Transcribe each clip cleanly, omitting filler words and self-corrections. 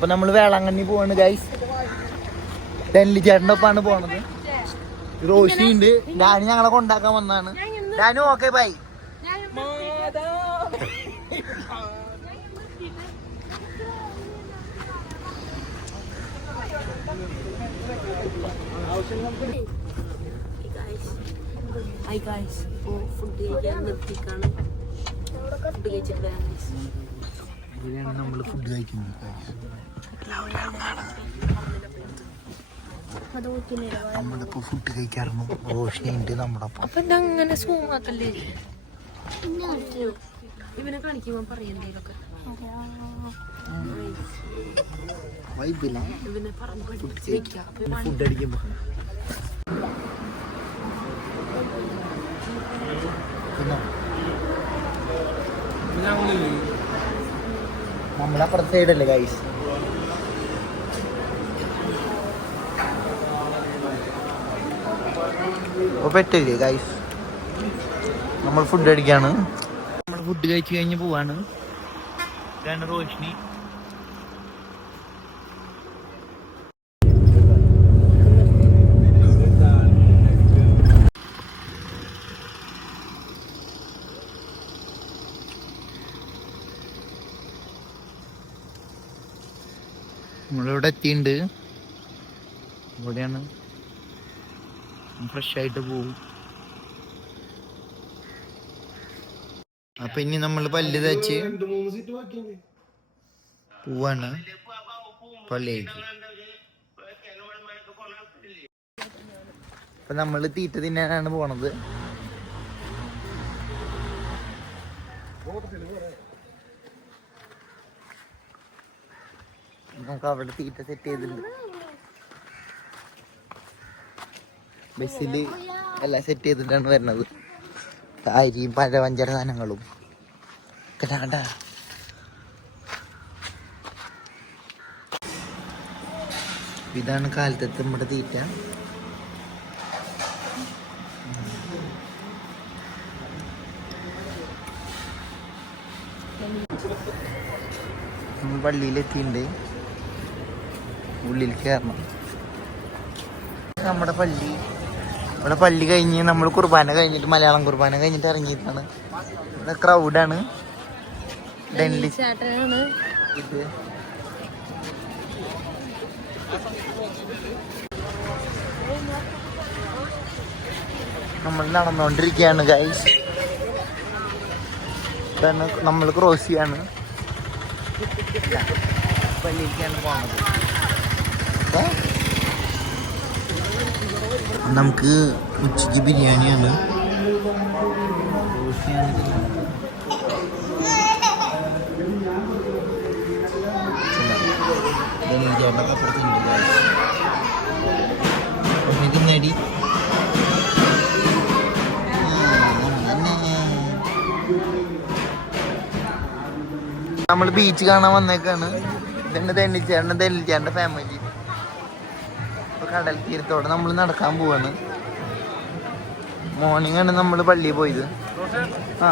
അപ്പൊ നമ്മള് വേളാങ്കണ്ണി പോവാണ് ഗൈസ്. ഡെല്ലി ചേട്ടൻ്റെ ഒപ്പാണ് പോണത്. റോഷി ഉണ്ട്. ഡാനി ഞങ്ങളെ കൊണ്ടാക്കാൻ വന്നാണ്. ഡാനു ഓക്കെ ബൈ. നമ്മള് ഫുഡ് കഴിക്കുന്നത്. നമ്മളിപ്പോ ഫുഡ് കഴിക്കാറുണ്ട്. റോഷിനുണ്ട് നമ്മുടെ ഒപ്പം. അപ്പൊ ഇതങ്ങനെ സൂമാക്കല്ലേ ഇവനെ കാണിക്കുമ്പോ പറയണ്ടേ ഇതൊക്കെ ഇവനെ പറഞ്ഞു ഫുഡ് അടിക്കുമ്പോ നമ്മളപ്പുറത്തെ സൈഡല്ലേ ഗൈസ്. പറ്റില്ലേ ഗൈസ്, നമ്മൾ ഫുഡ് അടിക്കാണ്. നമ്മൾ ഫുഡ് കഴിച്ച് കഴിഞ്ഞ് പോവാണ്. ഇതാണ് റോഷിനി. നമ്മളിവിടെ എത്തിയിട്ടുണ്ട്. ഇവിടെയാണ് ഫ്രഷ് ആയിട്ട് പോകും. അപ്പൊ ഇനി നമ്മൾ പല്ല് തേച്ച് പോവാണ് പള്ളിയിലേക്ക്. അപ്പൊ നമ്മള് തീറ്റ തിന്നാനാണ് പോണത്. നമുക്ക് അവിടെ തീറ്റ സെറ്റ് ചെയ്തിട്ടുണ്ട്. ബസ്സില് എല്ലാം സെറ്റ് ചെയ്തിട്ടാണ് വരുന്നത്. അരിയും പഴവഞ്ചര സാധനങ്ങളും ഒക്കെ. ഇതാണ് കാലത്തെ നമ്മുടെ തീറ്റ. നമ്മൾ പള്ളിയിലെത്തിയിട്ടുണ്ട്. ഉള്ളിൽ കയറണം. നമ്മുടെ പള്ളി. ഇവിടെ പള്ളി കഴിഞ്ഞ് നമ്മൾ കുർബാന കഴിഞ്ഞിട്ട് മലയാളം കുർബാന കഴിഞ്ഞിട്ട് ഇറങ്ങിയിട്ടാണ്. ഇവിടെ ക്രൗഡാണ്. ഡെല്ലി ചേട്ടനാണ് ഇത്. നമ്മൾ നടന്നുകൊണ്ടിരിക്കുകയാണ് ഗൈസ്. നമ്മൾ ക്രോസ് ചെയ്യാണ്. പള്ളിയിലേക്കാണ് പോകുന്നത്. നമുക്ക് ഉച്ചയ്ക്ക് ബിരിയാണിയാണ്. നേടി നമ്മൾ ബീച്ച് കാണാൻ വന്നേക്കാണ്. ഇതെന്നെ തെന്നിച്ചേട്ടൻ്റെ ഫാമിലി. ഇപ്പൊ കടൽ തീരത്തോടെ നമ്മൾ നടക്കാൻ പോവാണ്. മോർണിംഗ് ആണ് നമ്മൾ പള്ളിയിൽ പോയത്. ആ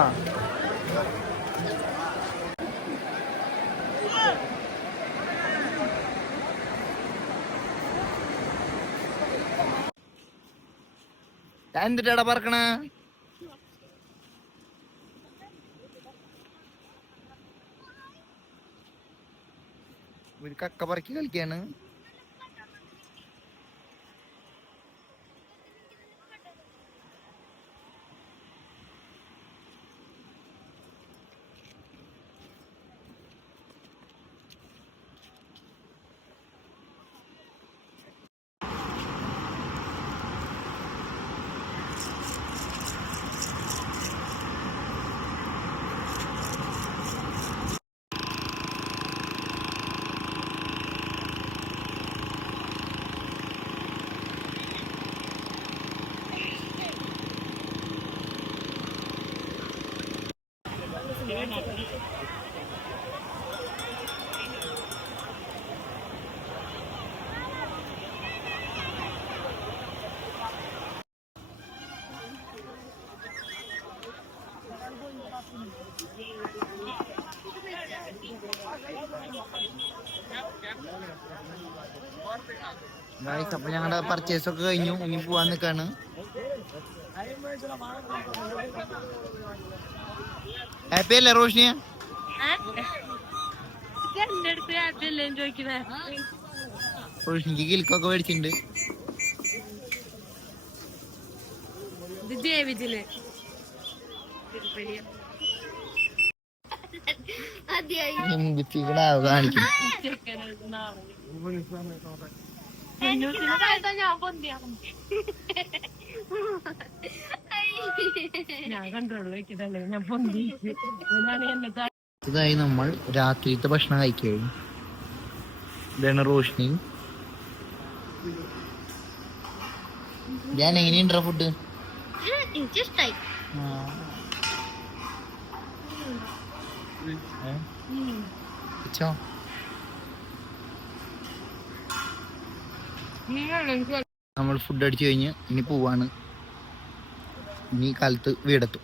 എന്തിട്ടാടാ പറക്കണ? ഒരു കക്ക പറക്കി കളിക്കാണ്. ഗൈസ് അപ്പൊ ഞങ്ങളുടെ പർച്ചേസ് ഒക്കെ കഴിഞ്ഞു. ഇനി പോവാൻ നിൽക്കാണ്. ഹാപ്പി അല്ലേ റോഷിനിയ? റോഷിനിക്ക് കിൽക്കൊക്കെ മേടിച്ചിട്ടുണ്ട്. കാണിക്കും. ഇതായി നമ്മൾ രാത്രിത്തെ ഭക്ഷണം കഴിക്കുകയും. ഇതാണ് റോഷിനി. ഞാൻ എങ്ങനെയുണ്ടോ ഫുഡ്? നമ്മൾ ഫുഡ് അടിച്ചു കഴിഞ്ഞ് ഇനി പോവാണ്. ഇനി കാലത്ത് വീടെത്തും.